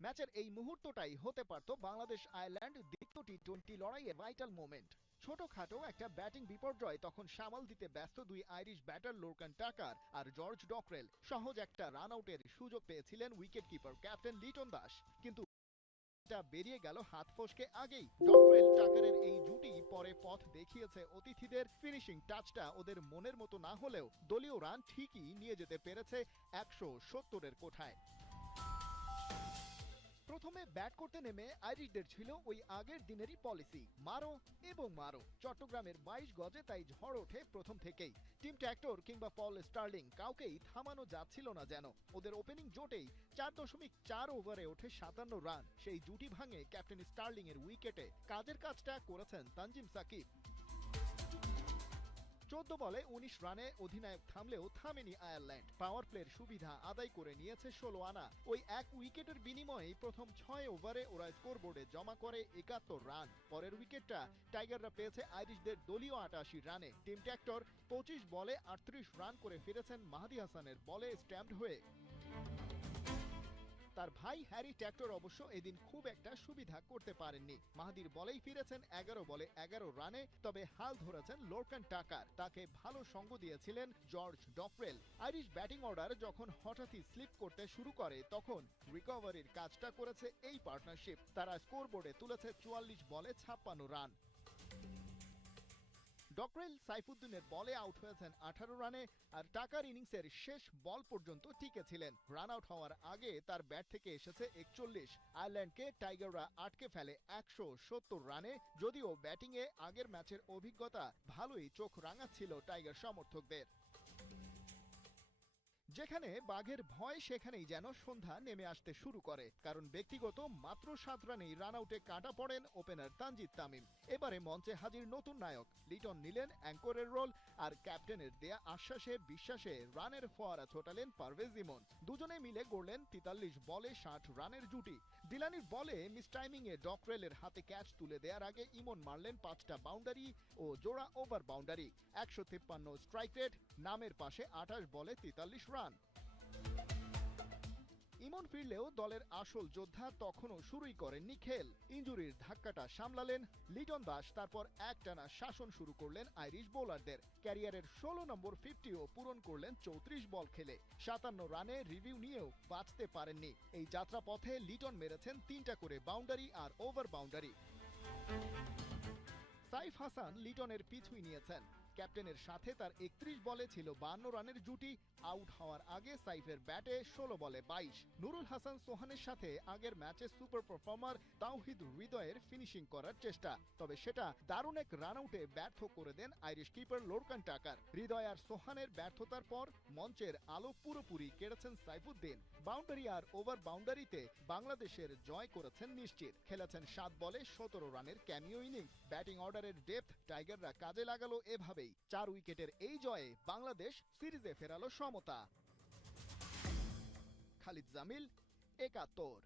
ম্যাচের এই মুহূর্তটাই হতে পারত বাংলাদেশ আয়ারল্যান্ড দ্বিতীয় টি-20 লড়াইয়ে ভাইটাল মোমেন্ট। ছোটখাটো একটা ব্যাটিং বিপর্যয় তখন সামাল দিতে ব্যস্ত দুই আইরিশ ব্যাটার লোরকান টাকার আর জর্জ ডকরেল। সহজ একটা রান আউটের সুযোগ পেয়েছিলেন wicket keeper captain Liton Das, কিন্তু বেরিয়ে গেল হাত ফসকে আগেই। ডকরেল টাকারের এই জুটি পরে পথ দেখিয়েছে অতিথিদের। ফিনিশিং টাচটা ওদের মনের মতো না হলেও দলীয় রান ঠিকই নিয়ে যেতে পেরেছে 170-এর কোঠায়। প্রথমে ব্যাট করতে নেমে আইরিশদের ছিল ওই আগের দিনেরই পলিসি, মারো এবং মারো। চট্টগ্রামের 22 গজে তাই ঝড় ওঠে প্রথম থেকেই। টিম ট্র্যাক্টর কিংবা পল স্টার্লিং কাউকেই থামানো যাচ্ছিল না যেন। ওদের ওপেনিং জোটেই 4.4 ওভারে ওঠে 57 রান। সেই জুটি ভাঙে ক্যাপ্টেন স্টার্লিং এর উইকেটে। কাজের কাজটা করেছেন তানজিম সাকিব। 14 বলে 19 রানে অধিনায়ক থামলেও থামেনি আয়ারল্যান্ড। পাওয়ার প্লের সুবিধা আদায় করে নিয়েছে 16 আনা। ওই এক উইকেটের বিনিময়ে প্রথম 6 ওভারে ওরা স্কোরবোর্ডে জমা করে 71 রান। পরের উইকেটটা টাইগাররা পেয়েছে আইরিশদের দলীয় 88 রানে। টিম ট্র্যাক্টর 25 বলে 38 রান করে ফিরেছেন মাহদি হাসানের বলে স্ট্যাম্পড হয়ে। তার ভাই হ্যারি ট্র্যাক্টর অবশ্য এদিন খুব একটা সুবিধা করতে পারেননি। মাহদির বলেই ফিরেছেন 11 বলে 11 রানে। তবে হাল ধরেছেন লোরকান টাকার, তাকে ভালো সঙ্গ দিয়েছিলেন George Dockrell. Irish batting order যখন হঠাৎই স্লিপ করতে শুরু করে তখন রিকভারির কাজটা করেছে এই পার্টনারশিপ। তারা স্কোরবোর্ডে তুলেছে 44 বলে 56 রান। ডকরেল সাইফুদ্দিনের বলে আউট হয়েছেন 18 রানে, আর টাকার ইনিংসের শেষ বল পর্যন্ত টিকে ছিলেন। রান আউট হওয়ার আগে তার ব্যাট থেকে এসেছে 41। আয়ারল্যান্ডকে টাইগাররা আটকে ফেলে 170 রানে। যদিও ব্যাটিংয়ে আগের ম্যাচের অভিজ্ঞতা ভালোই চোখ রাঙাচ্ছিল টাইগার সমর্থকদের। যেখানে বাঘের ভয় সেখানেই যেন সন্ধ্যা নেমে আসতে শুরু করে, কারণ ব্যক্তিগত মাত্র 7 রানেই রান আউটে কাটা পড়েন ওপেনার তানজিদ তামিম। এবারে মঞ্চে হাজির নতুন নায়ক লিটন নিলেন অ্যাঙ্করের রোল, আর ক্যাপ্টেনের দেয়া আশ্বাসে বিশ্বাসে রানের ফোয়ারা ছোটালেন পারভেজ ইমন। দুজনে মিলে গড়লেন 43 বলে 60 রানের জুটি। ডিলানির বলে মিস টাইমিংয়ে ডকরেলের হাতে ক্যাচ তুলে দেওয়ার আগে ইমন মারলেন 5টা বাউন্ডারি ও জোড়া ওভার বাউন্ডারি। 153 স্ট্রাইক রেট, নামের পাশে 28 বলে 43 রান। ইমন ফিরলেও দলের আসল যোদ্ধা তখনও শুরুই করেননি খেল। ইনজুরির ধাক্কাটা সামলালেন লিটন দাস। তারপর একটানা শাসন শুরু করলেন আইরিশ বোলারদের। ক্যারিয়ারের 16 নম্বর 50ও পূরণ করলেন 34 বল খেলে। 57 রানে রিভিউ নিয়েও বাঁচতে পারেননি। এই যাত্রাপথে লিটন মেরেছেন 3টা করে বাউন্ডারি আর ওভার বাউন্ডারি। সাইফ হাসান লিটনের পিছুই নিয়েছেন। ক্যাপ্টেনের সাথে তার 31 বলে ছিল 52 রানের জুটি। আউট হওয়ার আগে সাইফের ব্যাটে 16 বলে 22। নুরুল হাসান সোহানের সাথে আগের ম্যাচে সুপার পারফর্মার তাওহিদ হৃদয়ের ফিনিশিং করার চেষ্টা, তবে সেটা দারুণ এক রান আউটে ব্যর্থ করে দেন আইরিশ কিপার লোরকান টাকার। হৃদয় আর সোহানের ব্যর্থতার পর মঞ্চের আলো পুরোপুরি কেড়েছেন সাইফুদ্দিন। বাউন্ডারি আর ওভার বাউন্ডারিতে বাংলাদেশের জয় করেছেন নিশ্চিত। খেলেছেন 7 বলে 17 রানের ক্যামিও ইনিংস। ব্যাটিং অর্ডারের ডেপথ টাইগাররা কাজে লাগালো এভাবেই। 4 উইকেটের এই জয়ে বাংলাদেশ সিরিজে ফেরালো সমতা। খালিদ জামিল, 71।